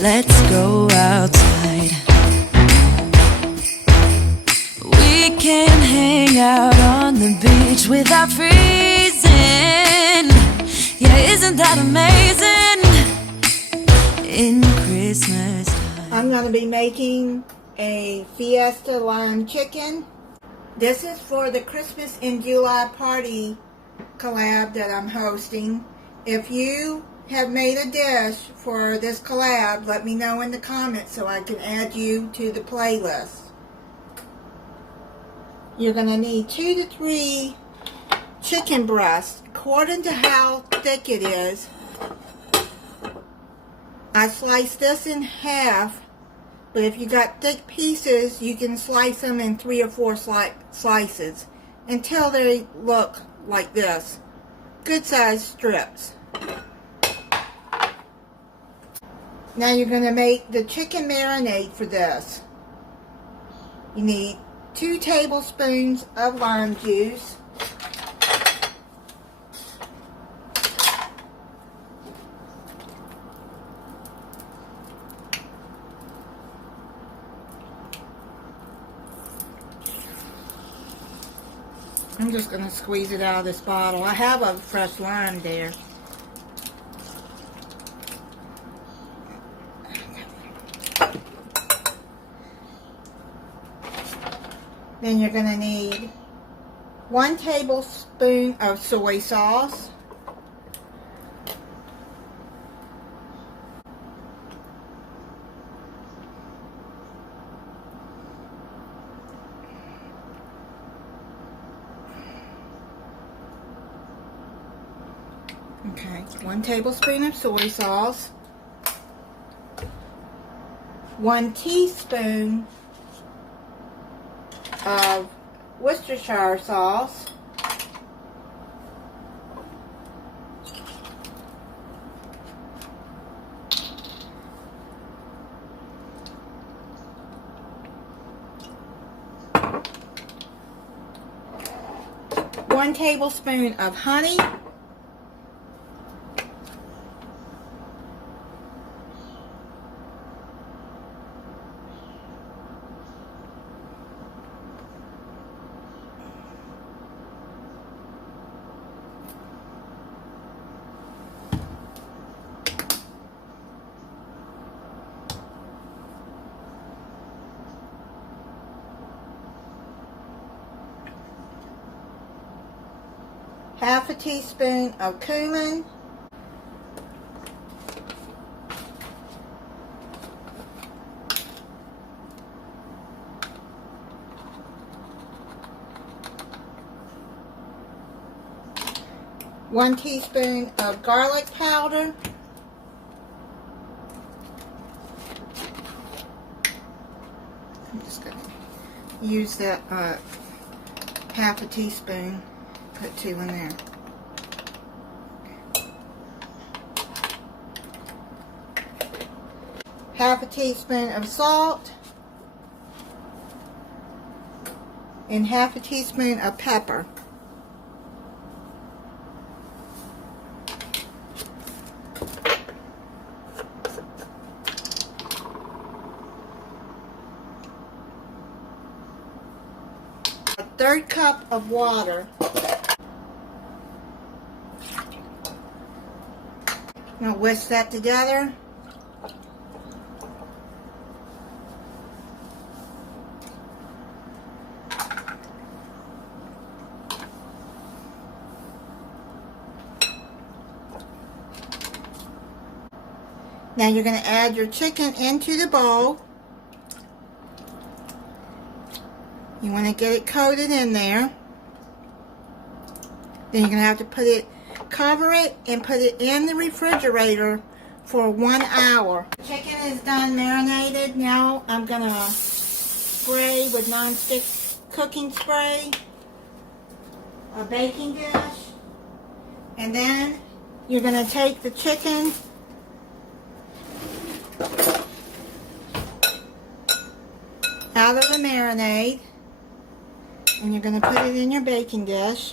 Let's go outside. We can hang out on the beach without freezing. Yeah, isn't that amazing? In Christmas time. I'm going to be making a Fiesta lime chicken. This is for the Christmas in July party collab that I'm hosting. If you have made a dish for this collab, let me know in the comments so I can add you to the playlist. You're going to need 2 to 3 chicken breasts according to how thick it is. I sliced this in half, but if you got thick pieces, you can slice them in 3 or 4 slices until they look like this. Good sized strips. Now you're going to make the chicken marinade for this. You need 2 tablespoons of lime juice. I'm just going to squeeze it out of this bottle. I have a fresh lime there. Then you're going to need 1 tablespoon of soy sauce. Okay, 1 tablespoon of soy sauce. 1 teaspoon of Worcestershire sauce. One tablespoon of honey. Half a teaspoon of cumin. One teaspoon of garlic powder. I'm just going to use that half a teaspoon. Put 2 in there. Half a teaspoon of salt and half a teaspoon of pepper. A 1/3 cup of water. Now whisk that together. Now you're going to add your chicken into the bowl. You want to get it coated in there. Then you're going to have to cover it and put it in the refrigerator for 1 hour. The chicken is done marinated. Now I'm going to spray with non-stick cooking spray, a baking dish, and then you're going to take the chicken out of the marinade and you're going to put it in your baking dish.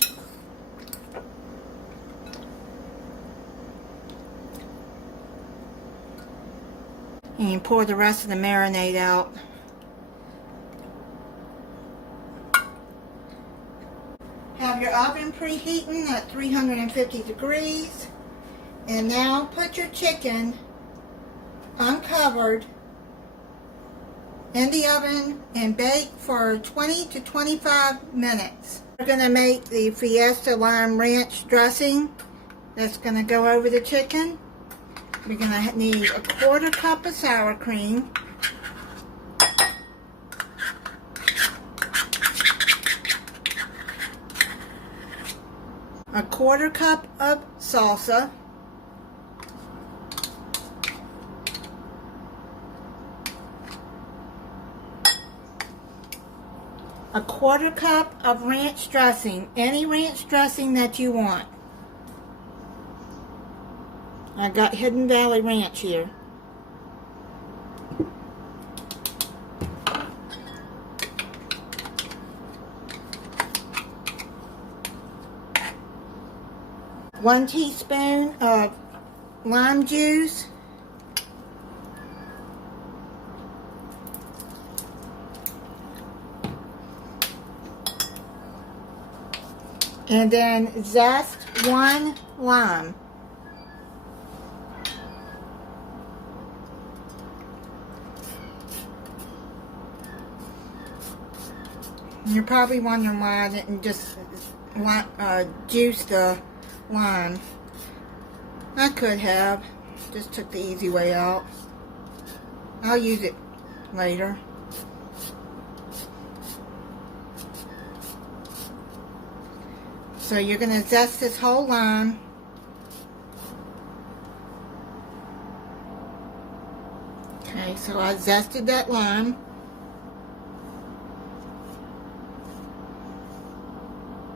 And you pour the rest of the marinade out. Have your oven preheating at 350 degrees. And now put your chicken uncovered in the oven and bake for 20 to 25 minutes. We're going to make the Fiesta lime ranch dressing that's going to go over the chicken. We're going to need a 1/4 cup of sour cream, a 1/4 cup of salsa, a 1/4 cup of ranch dressing, any ranch dressing that you want. I got Hidden Valley Ranch here. One teaspoon of lime juice. And then zest 1 lime. You're probably wondering why I didn't just juice the lime. I could have. Just took the easy way out. I'll use it later. So you're going to zest this whole lime. Okay, so I zested that lime.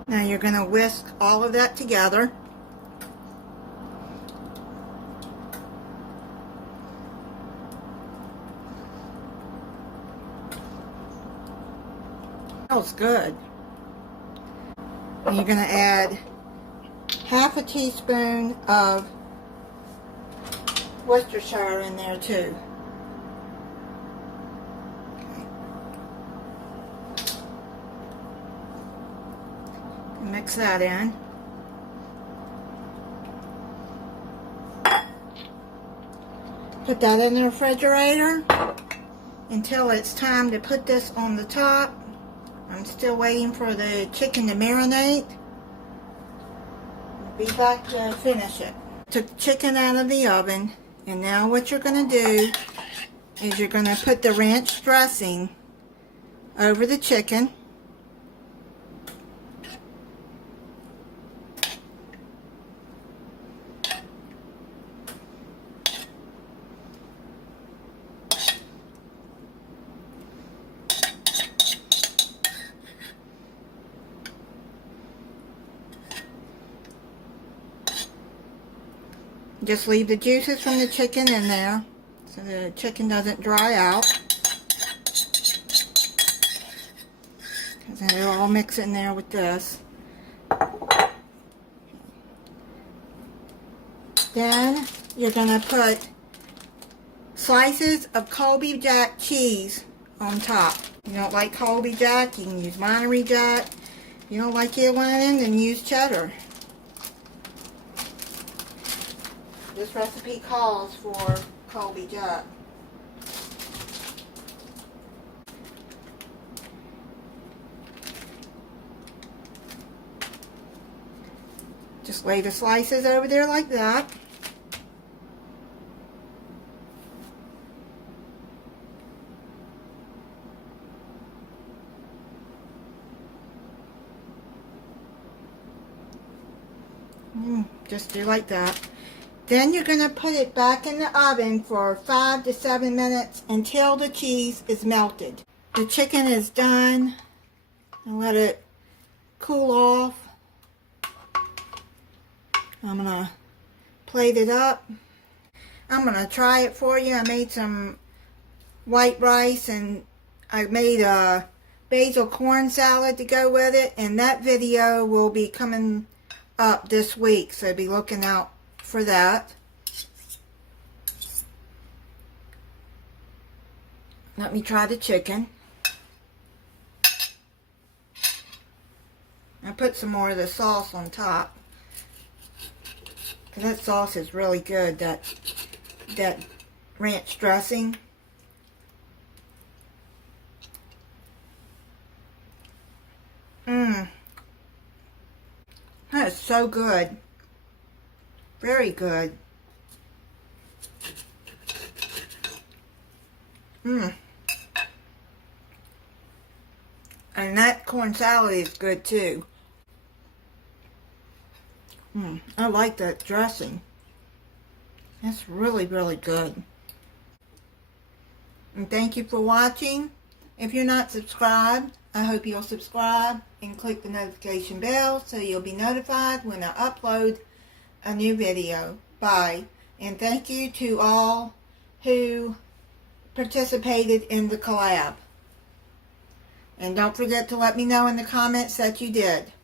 Now you're going to whisk all of that together. Smells good. And you're going to add 1/2 teaspoon of Worcestershire in there too. Mix that in. Put that in the refrigerator until it's time to put this on the top. I'm still waiting for the chicken to marinate. I'll be back to finish it. Took the chicken out of the oven, and now what you're going to do is you're going to put the ranch dressing over the chicken. Just leave the juices from the chicken in there so the chicken doesn't dry out. Because then it'll all mix in there with this. Then you're going to put slices of Colby Jack cheese on top. If you don't like Colby Jack, you can use Monterey Jack. If you don't like either one of them, then use cheddar. This recipe calls for Colby Jack. Just lay the slices over there like that. Just do like that. Then you're going to put it back in the oven for 5 to 7 minutes until the cheese is melted. The chicken is done. I'll let it cool off. I'm going to plate it up. I'm going to try it for you. I made some white rice and I made a basil corn salad to go with it. And that video will be coming up this week. So be looking out for that. Let me try the chicken. I put some more of the sauce on top. That sauce is really good, that ranch dressing. That is so good. Very good. And that corn salad is good too. I like that dressing. That's really, really good. And thank you for watching. If you're not subscribed, I hope you'll subscribe and click the notification bell so you'll be notified when I upload a new video. Bye. And thank you to all who participated in the collab. And don't forget to let me know in the comments that you did.